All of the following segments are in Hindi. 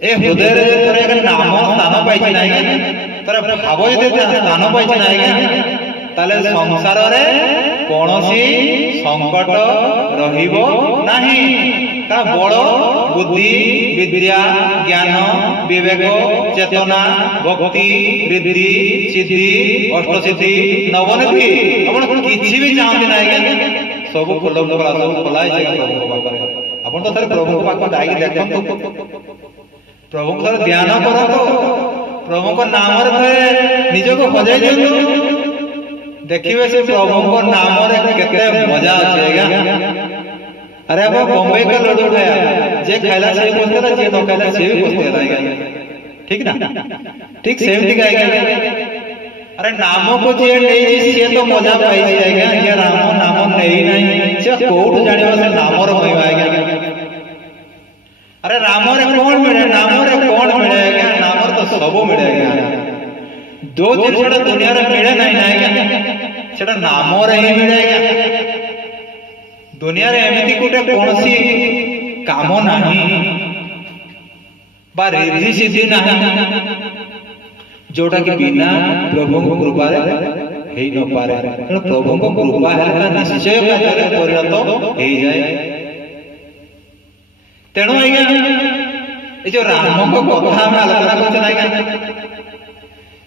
ଏ ହୃଦୟରେ ଯେତେବେଳେ ଏକ ନାମ ସ୍ଥାନ ପାଇଛି ନାହିଁ ତାର ଭାବ ଯଦି ସ୍ଥାନ ପାଇଛି ନାହିଁ ତାହେଲେ ସଂସାରରେ କୌଣସି ସଙ୍କଟ ରହିବ ନାହିଁ। ତା ବଳ ବୁଦ୍ଧି ବିଦ୍ୟା ଜ୍ଞାନ ବିବେକ ଚେତନା ଭକ୍ତି ରିଦ୍ଧି ସିଦ୍ଧି ଅଷ୍ଟସିଦ୍ଧି ନବନିଧି ଆପଣ କିଛି ବି ଚାହାନ୍ତି ନାହିଁ ସବୁ ଫୁଲ ଫୁଲା ସବୁ ଖୋଲା ହେଇଛି ପ୍ରଭୁଙ୍କ ପାଖରେ। ଆପଣ ତ ଥରେ ପ୍ରଭୁଙ୍କ ପାଖକୁ ଯାଇକି ଦେଖନ୍ତୁ, ପ୍ରଭୁଙ୍କ ଥରେ ଧ୍ୟାନ କରନ୍ତୁ, ପ୍ରଭୁଙ୍କ ନାମରେ ଥରେ ନିଜକୁ ହଜାଇ ଦିଅନ୍ତୁ, ଦେଖିବେ ସେ ପ୍ରଭୁଙ୍କ ନାମରେ କେତେ ମଜା ଅଛି ଆଜ୍ଞା। अरे अब बॉम्बे का लड्डू खाया, जे खाइला से पोस्तेला, जे न खाइला से भी पोस्तेला आएगा, ठीक ना? ठीक सेमती का आएगा। अरे नामों को जे नहीं से तो मजा पाई जाएगा, जे रामो नामो नहीं नहीं से कोट जाने वाला नामो रो होई आएगा। अरे रामो रे कौन मिले, नामो रे कौन मिलेगा, नामो तो सबो मिलेगा। दो जिन छड़ा दुनिया रे मिले नहीं आएगा, छड़ा नामो रे ही मिलेगा। दुनिया रे एमिति कोटे कोनसी काम नाही बा रिद्धि सिद्धि नाही जोटा कि बिना प्रभु को कृपा रे हेई न पारे। प्रभु को कृपा है निश्चय कार्य परिणत हेई जाए। तेणु आज्ञा ए जो राम को कथा हम आलोचना करते आज्ञा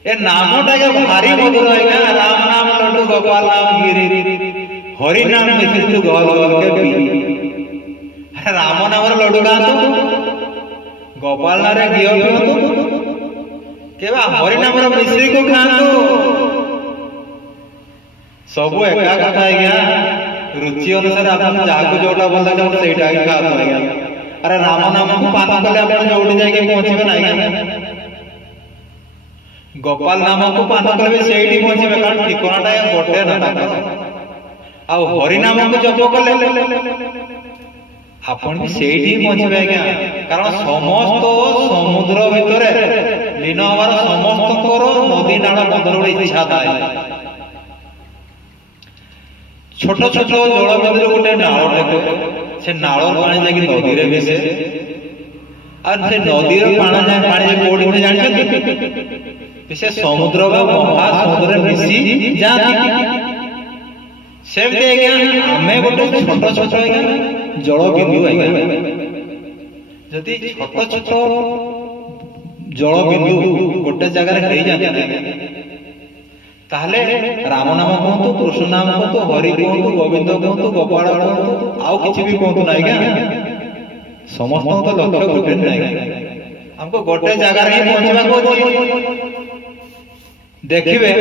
ए नामटा के भारी मधुर आज्ञा। राम नाम लड्डू गोपाल नाम गिरी हरि नाम मिश्री तू गल गल के पी। राम नाम लड्डू खातु गोपाल नाम घी पिंतु केबा हरि नाम मिश्री को खातु सबू एका कथा आज्ञा। रुचि अनुसार आप जहाँ जोटा भल लगे सेटा ही खातु आज्ञा। अरे राम नाम को पान कले आप जोड़ी जाके पहुंचे ना आज्ञा। गोपाल नाम को पान कले सेठी पहुंचे कारण ठिकानाटा गोटे ना आ हरि नाम को जप कले आपण भी सेठी पहुंचबे आज्ञा। कारण समस्त समुद्र भितरे लीन हवार समस्तकर नदी नाल बंदर इच्छा थाए। छोट छोट जल बिंदु गोटे नाल देखे से नाल पानी जाके नदी रे मिसे और से नदी रे पानी जाके कोडी में जानि से समुद्र व महासमुद्र मिसी जाती। सेमती आज्ञा आमे गोटे छोट छोट आज्ञा जल बिंदु आज्ञा जदि छोट छोट जल बिंदु गोटे जगह हेई जाते ताहले राम नाम कहतु कृष्ण नाम कहतु हरि कहतु गोविंद कहतु गोपाल कहतु आउ किछि भी कहतु ना आज्ञा समस्त तो लक्ष्य गोटे नहीं हमको गोटे जगह ही पहुंचबा को देखिबे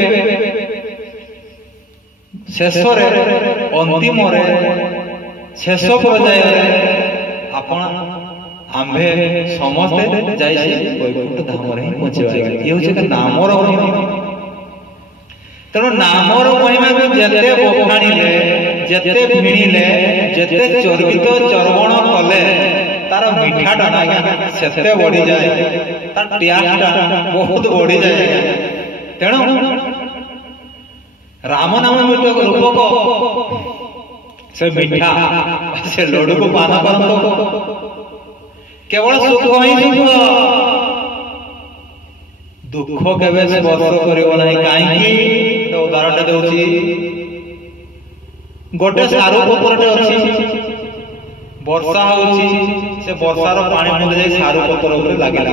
शेष अंतिम शेष पर्याय आपण आम्भे समस्ते जाई वैकुंठ धाम रे पहुंचबा। ये होचे नामर महिमा। तेणु नामर महिमा को जेते बखाणीले जेते भिणीले जेते चर्बित चर्वण कले तार मिठाटा सेते बढ़ी जाए, तार टेस्टटा बहुत बढ़ी जाए। तेणु राम नाम रूपक से मीठा से लड्डू को पान करंतो केवल सुख ही सुख दुख केबे स्पर्श करियो नहीं। काहे तो उदाहरण देउची गोटे सारू पत्रटे अछि वर्षा होउची से वर्षार पानी मुंडे जाई सारू पत्र ऊपर लागिला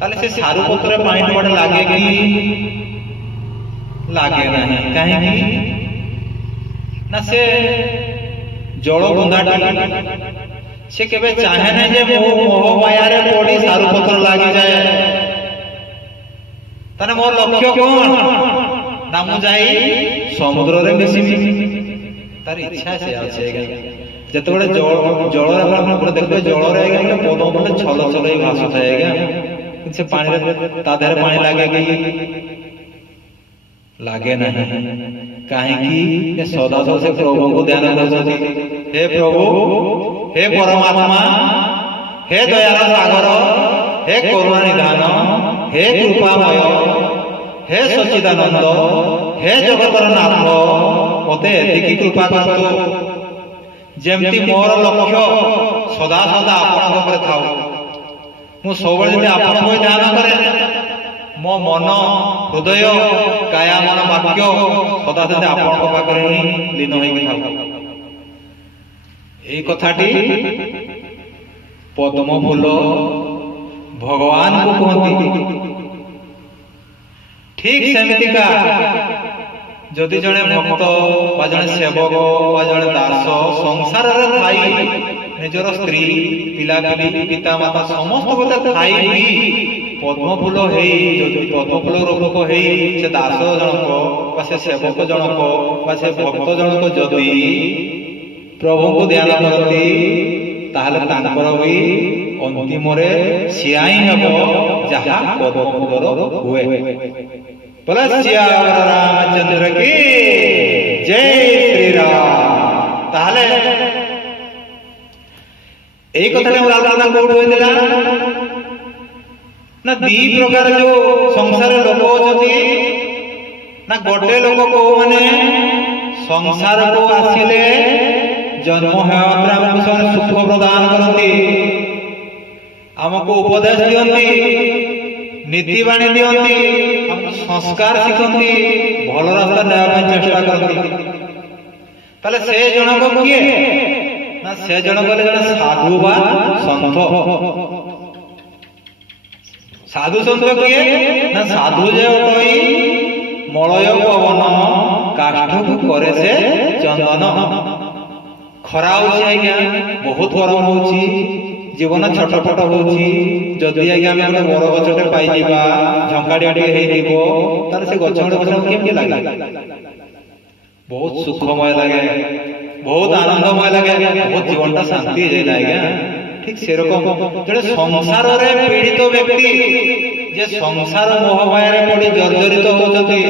ताले से सारू पत्र पानी पड़े लागे कि लागे नहीं। कहीं ना से जल बुंदाटी से केबे चाहे नहीं जे मोह माया रे पड़ी सारू पत्र लागी जाए। तने मोर लक्ष्य कोन ना मु जाई समुद्र रे मिसिबी तार इच्छा से आछेगा। जतबेले जल रे आपण देखबे जल रे आगे पद पटे छल छल ही भासु थाएगा से पानी रे ता देहरे पानी लागे कि लागे नहीं। काहे कि सदा से प्रभु को ध्यान करछथि। हे प्रभु हे परमात्मा हे दयाल सागर हे करुणा निधान हे कृपामय हे सच्चिदानंद हे जगतर नाथ मते एतिकी कृपा करतु जेमती मोर लक्ष्य सदा सदा आपन ऊपर थाउ। ମୁଁ ସବୁବେଳେ ଯଦି ଆପଣଙ୍କୁ ଧ୍ୟାନ କରେ, ମୋ ମନ ହୃଦୟ କାୟା ମନ ବାକ୍ୟ ସଦା ସଦା ଆପଣଙ୍କ ପାଖରେ ହିଁ ଲୀନ ହୋଇକି ଥାଉ। এই কথাটি পদ্ম ফুল ভগবানଙ୍କୁ କୁହନ୍ତି। ଠିକ ସେମିତିକା ଯଦି ଜଣେ ଭକ୍ତ ବା ଜଣେ ସେବକ ବା ଜଣେ ଦାସ ସଂସାରରେ ଥାଇ ନିଜର ସ୍ତ୍ରୀ ପିଲାପିଲି ପିତାମାତା ସମସ୍ତ କଥା ଥାଇ ବି ପଦ୍ମଫୁଲ ହେଇ ଯଦି ପଦ୍ମଫୁଲ ରୂପକ ହେଇ ସେ ଦାସ ଜଣକ ବା ସେ ସେବକ ଜଣକ ବା ସେ ଭକ୍ତ ଜଣକ ଯଦି ପ୍ରଭୁଙ୍କୁ ଧ୍ୟାନ କରନ୍ତି, ତାହେଲେ ତାଙ୍କର ବି ଅନ୍ତିମରେ ସିଆ ହିଁ ହେବ ଯାହା ପଦ୍ମଫୁଲର ହୁଏ। बोला सियावर रामचंद्र की जय श्री राम। ताहले এই কথাটা আমরা আলোচনা কোড হইলা না ଦି ପ୍ରକାର ଯୋଉ ସଂସାର ଲୋକ ଅଛନ୍ତି ନା ଗୋଟେ ଲୋକ କୋ ମାନେ ସଂସାରକୁ ଆସିଲେ ଜନ୍ମ ହେବା ପରେ ଆମକୁ ସେମାନେ ସୁଖ ପ୍ରଦାନ କରନ୍ତି, ଆମକୁ ଉପଦେଶ ଦିଅନ୍ତି, नीति बाणी दियंती, संस्कार शिखती, भल रास्ता नेवा चेष्टा करती। ताले से जनक किए ना से जनक जने साधु बा संत। साधु संत किए ना साधु जे ओटई मलय पवन काष्ठ को करे से चंदन। खरा होछि आज्ञा बहुत गरम होछि, जीवन छटपट होछि, जदि आज्ञा आम गोटे बर गछटे पाइबा झंकाड़िया टे हेइदिबो तार से गछ गोटे केमति लागे, बहुत सुखमय लागे, बहुत आनंदमय लागे, बहुत जीवनटा शांति हो जाए आज्ञा। ठीक से रकम जड़े संसार रे पीड़ित व्यक्ति जे संसार मोह माया पड़ी जर्जरित होचती,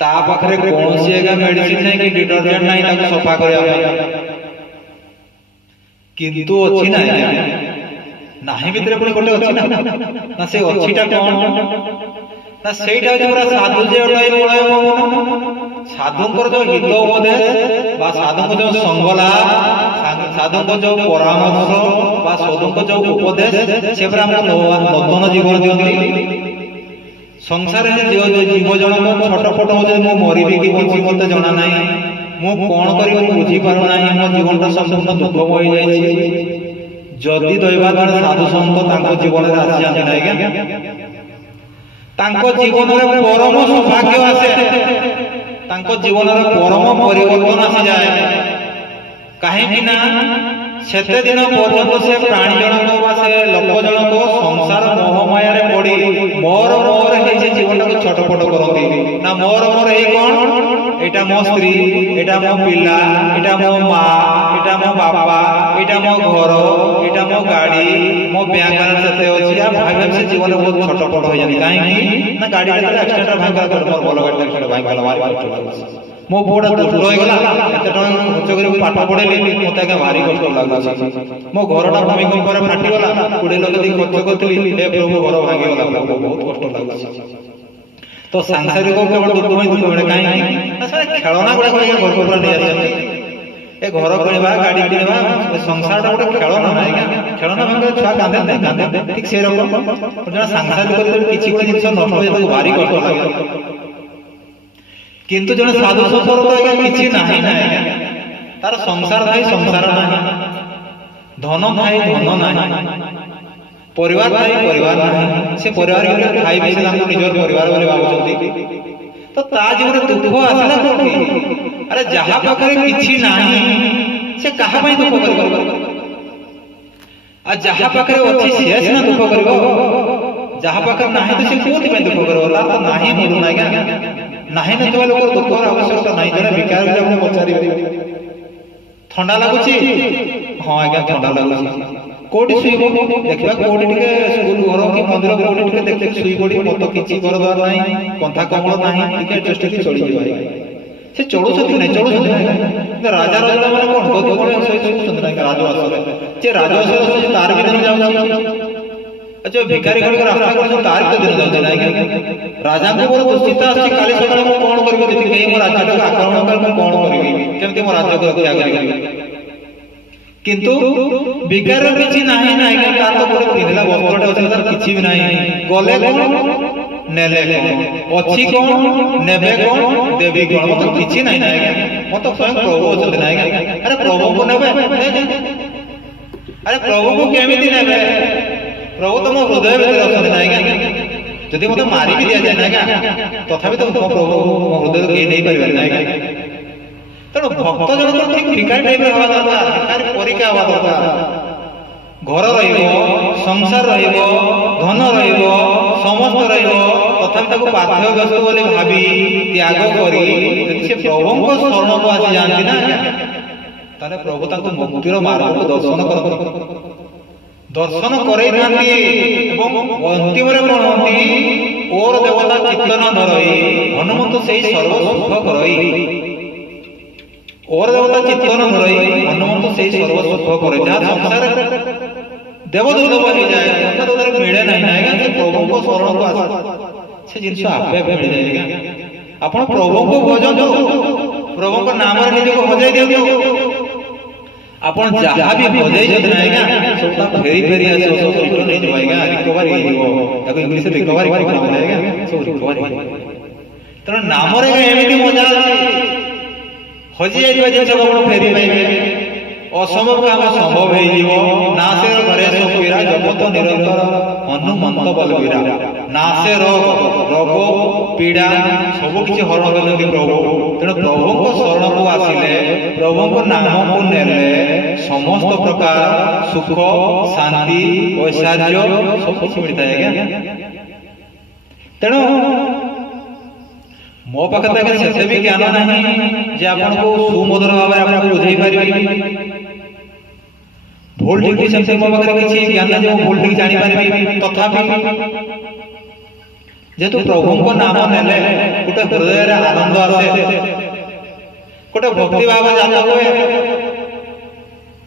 ता पाखरे कोनोसी आज्ञा मेडिसिन नै कि डिटर्जेंट नै ताको सफा करया किंतु अच्छी ना नाही भितर पुणी गोटे अच्छी ना से अच्छीटा कौन ना सेटा पूरा साधु जे मलय पवन साधुंकर जो हित उपदेश बा साधुंक जो संगला साधुंक जो परामर्श बा साधुंक जो उपदेश से पूरा नूतन जीवन दियंती। संसार जीव जनक छटपट हो मु मरिबी कि बंची मते जणा नाही, मु कोन करी बुझी पारु नाही, मो जीवनटा संपूर्ण दुखमय होई जाईछि। जदि दैवा जन साधु संत तांको जीवन रे आसी जाନ୍ତି नाही गे तांको जीवन रे परम सौभाग्य आसे, तांको जीवन रे परम परिवर्तन आसी जाए। काहे कि ना सेते दिन पर्यंत से प्राणी जनक बा से लोक जनक संसार मोह माया रे पड़ी मोर मोर हे जे जीवनटा को छटपट करंती ना मोर मोर हे कोन एटा मो स्त्री, एटा मो पिला, एटा मो माँ, एटा मो बापा, एटा मो घर, एटा मो गाड़ी, मो बैंक बैलेंस एते अछि आ भाबे से जीवन बहुत छटपट हो जानी। काहे कि ना गाड़ी रे एक्सीडेंट भांगा कर मोर बोल गाड़ी एक्सीडेंट भांगा मारी कष्ट लागुछि, मो बोडा दुष्ट होई गेला एते टका खर्च करी पाठ पढेली मते के भारी कष्ट लागुछि, मो घरटा भूमिकंप रे फाटी गेला 20 लाख दी खर्च करतली हे प्रभु घर भांगी गेला बहुत कष्ट लागुछि। तो सांसारिक केवल दुख में दुख मिले कहीं खेलना गुड़ा घर को पूरा नहीं आसे ए घर किणवा गाड़ी किणवा संसार टा गोटे खेलना ना खेलना भांगे छुआ कांदे नहीं कांदे ठीक से रकम जन सांसारिक किछि गोटे जिंस नष्ट हो जाए भारी कष्ट लागे। किंतु जन साधु संत तो आज्ञा किछि नाही ना तार संसार थाई संसार नाही, धन थाई धन नाही, परिवार थाई परिवार नाही, से परिवार के भाई भी से निजर परिवार वाले भावुचंती तो ता जीवन दुख आसला कोठी। अरे जहा पाखरे किछि नाही से कहा पई दुख करबो आ जहा पाखरे अछि से ना दुख करबो, जहा पाखरे नाही तो से कोथि पई दुख करबो ता तो नाही बोलु ना ज्ञा नाही न तो लोक दुख कर आवश्यकता नाही। जने विकार के अपने पचारि ठंडा लागुछि हां आज्ञा ठंडा लागुछि कोडी सुइबो देखबा कोडी टिके स्कूल घर की मंदिर कोडी टिके देख देख सुइ पड़ी मत किछि घर द्वार नाही कंथा कमल नाही टिके जस्ट की चली जीवाई से चलु सती नहीं चलु सती नहीं राजा राजा माने कोन गति कोन सही सही सुंदर नहीं राजवास जे राजवास से तार भी दिन जाउछि अच्छा भिखारी घर रास्ता कर तार के दिन जाउछि नाही राजा को बोल दुष्चिता अछि काली सकाळ को कोन करबे जति केही मो राज्य को आक्रमण कर को कोन करबी केमति मो राज्य को रक्षा करबी କିନ୍ତୁ ବିକାର କିଛି ନାହିଁ ନାହିଁ ତାର ତ ଗୋଟେ ପିନ୍ଧିଲା ବସ୍ତ୍ରଟେ ଅଛି ତାର କିଛି ବି ନାହିଁ ଗଲେ କଣ ନେଲେ କଣ ଅଛି କଣ ନେବେ କଣ ଦେବି କଣ ମତେ କିଛି ନାହିଁ ନା ଆଜ୍ଞା ମତେ ସ୍ୱୟଂ ପ୍ରଭୁ ଅଛନ୍ତି ନା ଆଜ୍ଞା ଆରେ ପ୍ରଭୁଙ୍କୁ ନେବେ ଆରେ ପ୍ରଭୁଙ୍କୁ କେମିତି ନେବେ ପ୍ରଭୁ ତ ମୋ ହୃଦୟ ଭିତରେ ଅଛନ୍ତି ନା ଆଜ୍ଞା ଯଦି ମତେ ମାରି ବି ଦିଆଯାଏ ନା ଆଜ୍ଞା ତଥାପି ତ ମୋ ପ୍ରଭୁ ମୋ ହୃଦୟ କେହି ନେଇପାରିବେ ନା ଆଜ୍ଞା ତେଣୁ ଭକ୍ତ ଜଣକ ଠିକ ଭିକାରୀ ଟାଇପର ହବା ଦରକାର ଭିକାରୀ ପରୀକ୍ଷା ହବା ଦରକାର ଘର ରହିବ ସଂସାର ରହିବ ଧନ ରହିବ ସମସ୍ତ ରହିବ ତଥାପି ତାକୁ ପାଥେୟ ବସ୍ତୁ ବୋଲି ଭାବି ତ୍ୟାଗ କରି ଯଦି ସେ ପ୍ରଭୁଙ୍କ ଶରଣକୁ ଆସି ଯାଆନ୍ତି ନା ତାହେଲେ ପ୍ରଭୁ ତାଙ୍କୁ ମୁକ୍ତିର ମାର୍ଗକୁ ଦର୍ଶନ କରନ୍ତି ଦର୍ଶନ କରେଇଥାନ୍ତି ଏବଂ ଅନ୍ତିମରେ କଣ ହୁଅନ୍ତି ଓର ଦେବତା ଚିତ୍ତନ ଧରଇ ହନୁମନ୍ତ ସେଇ ସର୍ବ ସୁଖ କରଇ ଓର ଦେବତା ଚିତ୍ତନ ଧରଇ ହନୁମନ୍ତ ସେଇ ସର୍ବ ସୁଖ କରେ ଯାହା ସଂସାରରେ ଦେବଦୁର୍ଲଭ ହେଇଯାଏ ମିଳେ ନାହିଁ ଆଜ୍ଞା ସେ ପ୍ରଭୁଙ୍କ ଶରଣକୁ ଆସ ସେ ଜିନିଷ ଆପେ ଆପେ ମିଳିଯାଏ ଆଜ୍ଞା ଆପଣ ପ୍ରଭୁଙ୍କୁ ଭଜନ୍ତୁ ପ୍ରଭୁଙ୍କ ନାମରେ ନିଜକୁ ହଜାଇ ଦିଅନ୍ତୁ ଆପଣ ଯାହା ବି ହଜାଇଛନ୍ତି ନା ଆଜ୍ଞା ସବୁ ଫେରି ଫେରି ଆସିବ ସବୁ ରିଟର୍ନ ହେଇଯିବ ଆଜ୍ଞା ରିକଭରି ହେଇଯିବ ତାକୁ ଇଂଲିଶରେ ରିକଭରି କୁହାଯାଏ ଆଜ୍ଞା ସବୁ ରିକଭରି ହେଇଯିବ ତେଣୁ ନାମରେ ଏମିତି ମଜା ଅଛି ହଜି ଯାଇଥିବା ଜିନିଷକୁ ଆପଣ ଫେରି ପାଇବେ ଅସମ୍ଭବ କାମ ସମ୍ଭବ ହେଇଯିବ ନାସେ ଘରେ ସୋପିରା ଜଗତ ନିରନ୍ତର ହନୁମନ୍ତ ବଲବୀରା ନାସେ ରୋଗ ପୀଡ଼ା ସବୁ କିଛି ହରଣ କରିଛନ୍ତି ପ୍ରଭୁ ତେଣୁ ପ୍ରଭୁଙ୍କ ଶରଣକୁ ଆସିଲେ ପ୍ରଭୁଙ୍କ ନାମକୁ ନେଲେ ସମସ୍ତ ପ୍ରକାର ସୁଖ ଶାନ୍ତି ଐଶ୍ୱର୍ଯ୍ୟ ସବୁ କିଛି ମିଳିଥାଏ ଆଜ୍ଞା ତେଣୁ ମୋ ପାଖରେ ତ ସେତେ ବି ଜ୍ଞାନ ନାହିଁ ଯେ ଆପଣଙ୍କୁ ସୁମଧୁର ଭାବରେ ଆପଣଙ୍କୁ ବୁଝେଇ ପାରିବି ଭୁଲ ଠିକ ସେମିତି ମୋ ପାଖରେ କିଛି ଜ୍ଞାନ ନାହିଁ ମୁଁ ଭୁଲ ଠିକ ଜାଣିପାରିବି ତଥାପି ଯେହେତୁ ପ୍ରଭୁଙ୍କ ନାମ ନେଲେ ଗୋଟେ ହୃଦୟରେ ଆନନ୍ଦ ଆସେ ଗୋଟେ ଭକ୍ତି ଭାବ ଜାତ ହୁଏ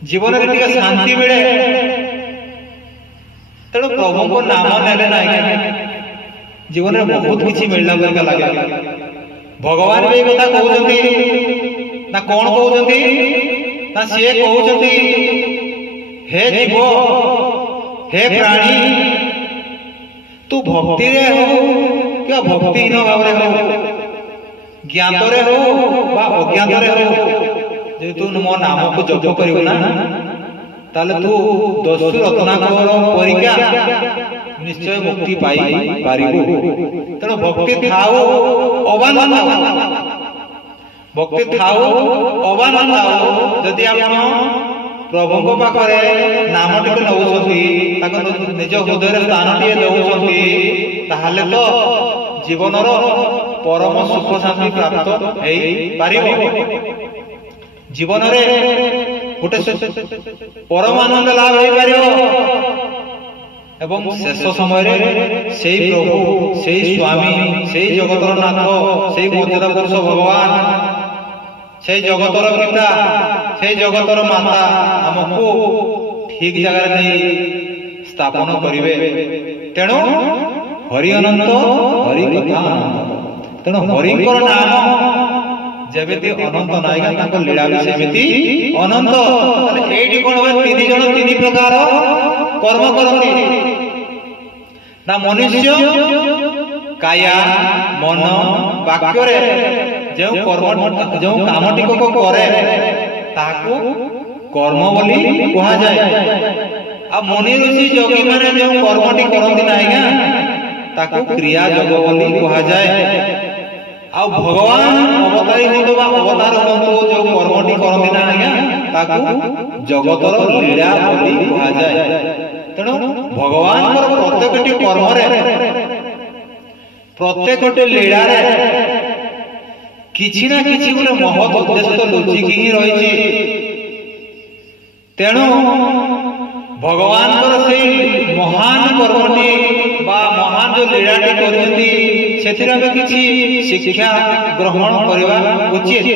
ଜୀବନରେ ଟିକେ ଶାନ୍ତି ମିଳେ ତେଣୁ ପ୍ରଭୁଙ୍କ ନାମ ନେଲେ ନାହିଁ ଜୀବନରେ ବହୁତ କିଛି ମିଳିଲା ପରିକା ଲାଗେ ଭଗବାନ ବି କଥା କହୁଛନ୍ତି ନା କଣ କହୁଛନ୍ତି ନା ସିଏ କହୁଛନ୍ତି हे जीव हे प्राणी तू भक्ति रे हो क्या भक्तिहीन भाव रे हो ज्ञात रे हो बा अज्ञात रे हो जे तू मो नाम को जप करियो ना ताले तू दस्यु रत्नाकर परीक्षा निश्चय मुक्ति पाई पारिबो तेणु भक्ति थाओ अबान थाओ भक्ति थाओ अबान थाओ जदि आपण प्रभुଙ୍କ ପାଖରେ ନାମଟିକୁ ନେଉଛନ୍ତି ତାଙ୍କ ନିଜ ହୃଦୟରେ ସ୍ଥାନଟିଏ ଦେଉଛନ୍ତି ତାହେଲେ ତ ଜୀବନର ପରମ ସୁଖ ଶାନ୍ତି ପ୍ରାପ୍ତ ହେଇପାରିବ ଜୀବନରେ ଗୋଟେ ପରମ ଆନନ୍ଦ ଲାଭ ହେଇପାରିବ ଏବଂ ଶେଷ ସମୟରେ ସେଇ ପ୍ରଭୁ ସେଇ ସ୍ୱାମୀ ସେଇ ଜଗତର ନାଥ ସେଇ ମର୍ଯ୍ୟାଦା ପୁରୁଷ ଭଗବାନ সেই জগতর পিতা সেই জগতর মাতা আমକୁ ঠিক জায়গায় নেই স্থাপন করিবে তেণু হরি অনন্ত হরি কথা অনন্ত তেণু হরিଙ୍କର নাম যেମିତି ଅନନ୍ତ ନାୟିକା ତାଙ୍କ ଲୀଳା ବି ସେମିତି ଅନନ୍ତ ତାହେଲେ ଏଇଠି କଣ ହୁଏ ତିନି ଜଣ ତିନି ପ୍ରକାର କର୍ମ କରନ୍ତି ନା ମନୁଷ୍ୟ କାୟା ମନ ବାକ୍ୟରେ ଯେଉଁ କାମଟିକୁ କରେ ତାହାକୁ କର୍ମ ବୋଲି କୁହାଯାଏ ଆଉ ମୁନି ଋଷି ଯୋଗୀ ମାନେ ଯେଉଁ କର୍ମଟି କରନ୍ତି ନା ଆଜ୍ଞା ତାକୁ କ୍ରିୟା ଯୋଗ ବୋଲି କୁହାଯାଏ ଆଉ ଭଗବାନ ଅବତାରୀ ହୁଅନ୍ତୁ ବା ଅବତାର ହୁଅନ୍ତୁ ଯେଉଁ କର୍ମଟି କରନ୍ତି ନା ଆଜ୍ଞା ତାକୁ ଜଗତର ଲୀଳା ବୋଲି କୁହାଯାଏ ତେଣୁ ଭଗବାନଙ୍କର ପ୍ରତ୍ୟେକଟି କର୍ମରେ ପ୍ରତ୍ୟେକଟି ଲୀଳାରେ କିଛି ନା କିଛି ଗୋଟେ ମହତ୍ ଉଦ୍ଦେଶ୍ୟ ତ ଲୁଚିକି ହିଁ ରହିଛି ତେଣୁ ଭଗବାନଙ୍କର ସେଇ ମହାନ କର୍ମଟି ବା ମହାନ ଯୋଉ ଲୀଳାଟି କରିଛନ୍ତି ସେଥିରେ ଆମେ କିଛି ଶିକ୍ଷା ଗ୍ରହଣ କରିବା ଉଚିତ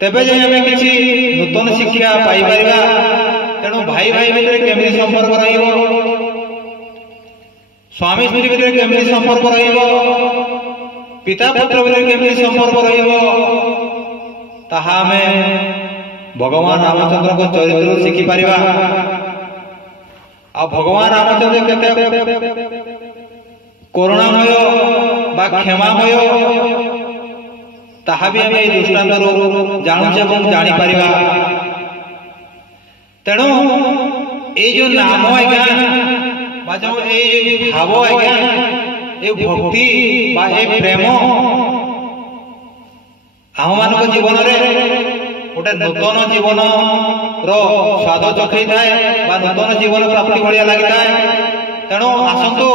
ତେବେ ଯାଇ ଆମେ କିଛି ନୂତନ ଶିକ୍ଷା ପାଇପାରିବା ତେଣୁ ଭାଇ ଭାଇ ଭିତରେ କେମିତି ସମ୍ପର୍କ ରହିବ ସ୍ୱାମୀ ସ୍ତ୍ରୀ ଭିତରେ କେମିତି ସମ୍ପର୍କ ରହିବ ପିତା ପୁତ୍ର ଭିତରେ କେମିତି ସମ୍ପର୍କ ରହିବ ତାହା ଆମେ ভগবান রামচন্দ্রଙ୍କ চরিত্রରୁ ଶିଖିପାରିବା। ଆଉ ଭଗବାନ ରାମଚନ୍ଦ୍ର କେତେ କରୁଣାମୟ ବା କ୍ଷମାମୟ ତାହା ବି ଆମେ ଏହି ଦୃଷ୍ଟାନ୍ତରୁ ଜାଣୁଛେ ଏବଂ ଜାଣିପାରିବା। ତେଣୁ ଏଇ ଯୋଉ ନାମ ଆଜ୍ଞା ବା ଯୋଉ ଏଇ ଭାବ ଆଜ୍ଞା, ଏ ଭକ୍ତି ବା ଏ ପ୍ରେମ ଆମମାନଙ୍କ ଜୀବନରେ ଗୋଟେ ନୂତନ ଜୀବନର ସ୍ୱାଦ ଚଖେଇଥାଏ ବା ନୂତନ ଜୀବନ ପ୍ରାପ୍ତି ଭଳିଆ ଲାଗିଥାଏ। ତେଣୁ ଆସନ୍ତୁ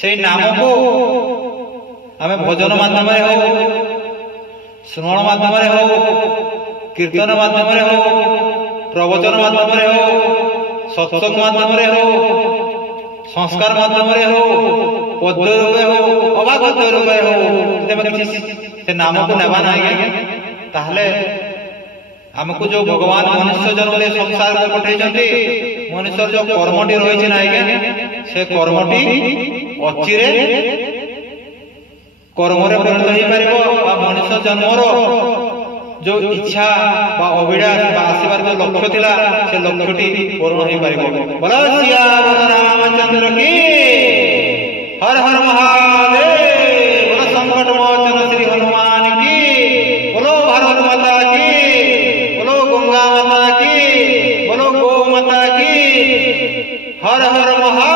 ସେଇ ନାମକୁ ଆମେ ଭଜନ ମାଧ୍ୟମରେ ହଉ, ଶ୍ରବଣ ମାଧ୍ୟମରେ ହଉ, କୀର୍ତ୍ତନ ମାଧ୍ୟମରେ ହଉ, ପ୍ରବଚନ ମାଧ୍ୟମରେ ହଉ, ସତ୍ସଙ୍ଗ ମାଧ୍ୟମରେ ହଉ, ସଂସ୍କାର ମାଧ୍ୟମରେ ହଉ, ପଦ୍ୟ ରୂପେ ହଉ ଅବା ଗଦ୍ୟ ରୂପେ ହଉ, ଯଦି ଆମେ କିଛି ସେ ନାମକୁ ନେବା ନାହିଁ ତାହେଲେ ଆମକୁ ଯୋଉ ଭଗବାନ ମନୁଷ୍ୟ ଜନ୍ମରେ ସଂସାରରେ ପଠେଇଛନ୍ତି, ମନୁଷ୍ୟର ଯୋଉ କର୍ମଟି ରହିଛି ନା ଆଜ୍ଞା, ସେ କର୍ମଟି ଅଚିରେ କର୍ମରେ ପରିଣତ ହେଇପାରିବ ବା ମଣିଷ ଜନ୍ମର ଯୋଉ ଇଚ୍ଛା ବା ଅଭିଳାଷ ବା ଆସିବାର ଯୋଉ ଲକ୍ଷ୍ୟ ଥିଲା ସେ ଲକ୍ଷ୍ୟଟି ପୂରଣ ହେଇପାରିବ। ବୋଲ ସିୟାବର ରାମଚନ୍ଦ୍ର କି ହର ହର ମହାଦେବ, ବୋଲ ସଂକଟ ମୋଚନ ଶ୍ରୀ ହनुमान की, बोलो भारत माता की, बोलो गंगा माता की, बोलो गौ माता की, हर हर महा